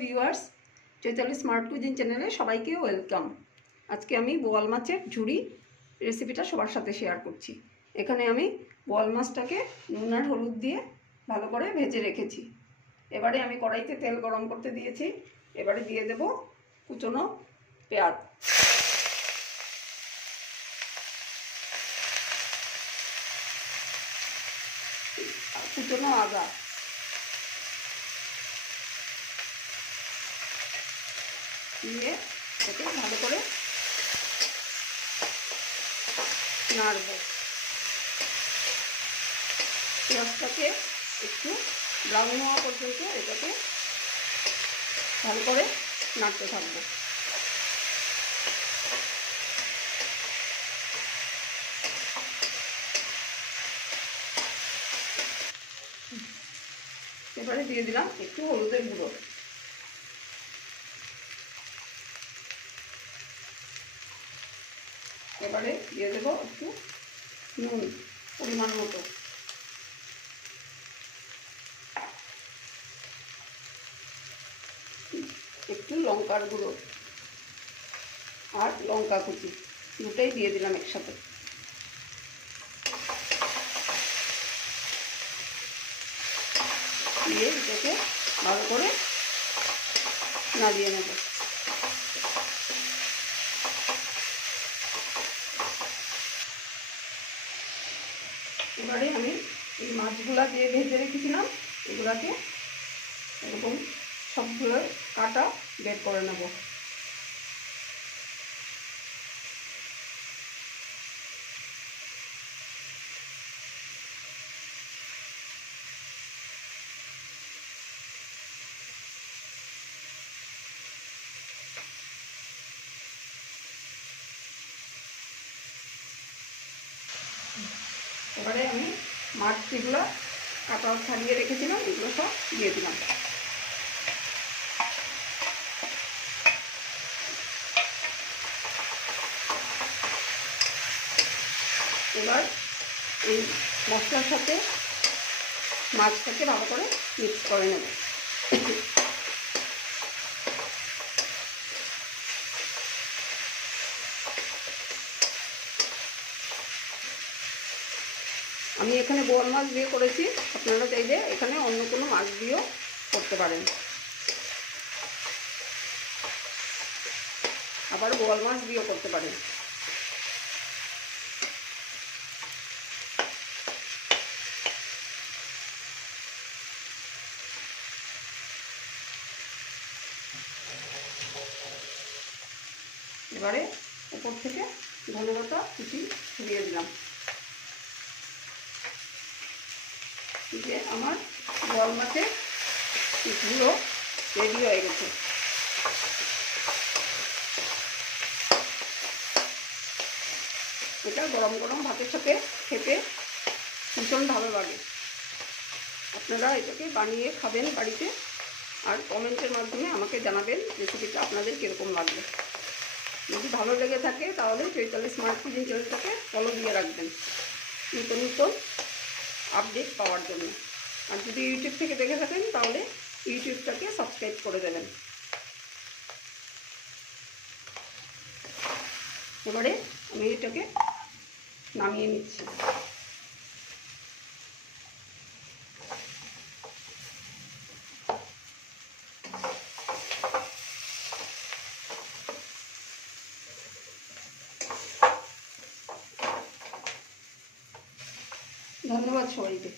Viewers, Chaitali smart cuisine চ্যানেলে সবাইকে welcome. আজকে আমি বোয়াল মাছের ঝুড়ি রেসিপিটা সবার সাথে শেয়ার করছি। এখানে আমি বোয়াল মাছটাকে নুন আর হলুদ দিয়ে ভালো করে ভেজে রেখেছি। এবারে আমি কড়াইতে তেল গরম করতে দিয়েছি। এবারে দিয়ে দেব কুচনো পেঁয়াজ, কুচনো আদা, দিয়ে এটাকে ভালো করে নাড়ব। পেঁয়াজটাকে একটু ব্রাউন হওয়া পর্যন্ত এটাকে ভালো করে নাড়তে থাকবো। এবারে দিয়ে দিলাম একটু হলুদের গুঁড়ো, এবারে দিয়ে দেবো একটু নুন পরিমাণ মতো, একটু লঙ্কার গুঁড়ো আর লঙ্কা কুচি দুটোই দিয়ে দিলাম একসাথে। দিয়ে এটাকে ভালো করে নাড়িয়ে নেব। এবারে আমি এই মাছগুলা দিয়ে ভেজে রেখেছিলাম, এগুলাকে এরকম সবগুলো কাটা বের করে নেব। এবারে আমি মাছ যেগুলো কাটা ছাড়িয়ে রেখেছিলাম এগুলো সব দিয়ে দিলাম। এবার এই মশলার সাথে মাছটাকে ভালো করে মিক্স করে নেব। আমি এখানে বোয়াল মাছ দিয়ে করেছি, আপনারা চাইলে এখানে অন্য কোনো মাছ দিয়েও করতে পারেন। আবার বোয়াল মাছ দিয়েও করতে পারেন। এবারে উপর থেকে ধনেপাতা কুচি ছড়িয়ে দিলাম। যে আমার বোয়াল মাছের পিসগুলো রেডি হয়ে গেছে। এটা গরম গরম ভাতের সাথে খেতে ভীষণ ভালো লাগে। আপনারা এটাকে বানিয়ে খাবেন বাড়িতে, আর কমেন্টের মাধ্যমে আমাকে জানাবেন রেসিপিটা আপনাদের কীরকম লাগবে। যদি ভালো লেগে থাকে তাহলে চৈতালি স্মার্ট কুজিন চ্যানেলটাকে ফলো দিয়ে রাখবেন নতুন নতুন আপডেট পাওয়ার জন্য। আর যদি ইউটিউব থেকে দেখে থাকেন তাহলে ইউটিউবটাকে সাবস্ক্রাইব করে দেবেন। এবারে আমি এটাকে নামিয়ে নিচ্ছি। ধন্যবাদ সবাইকে।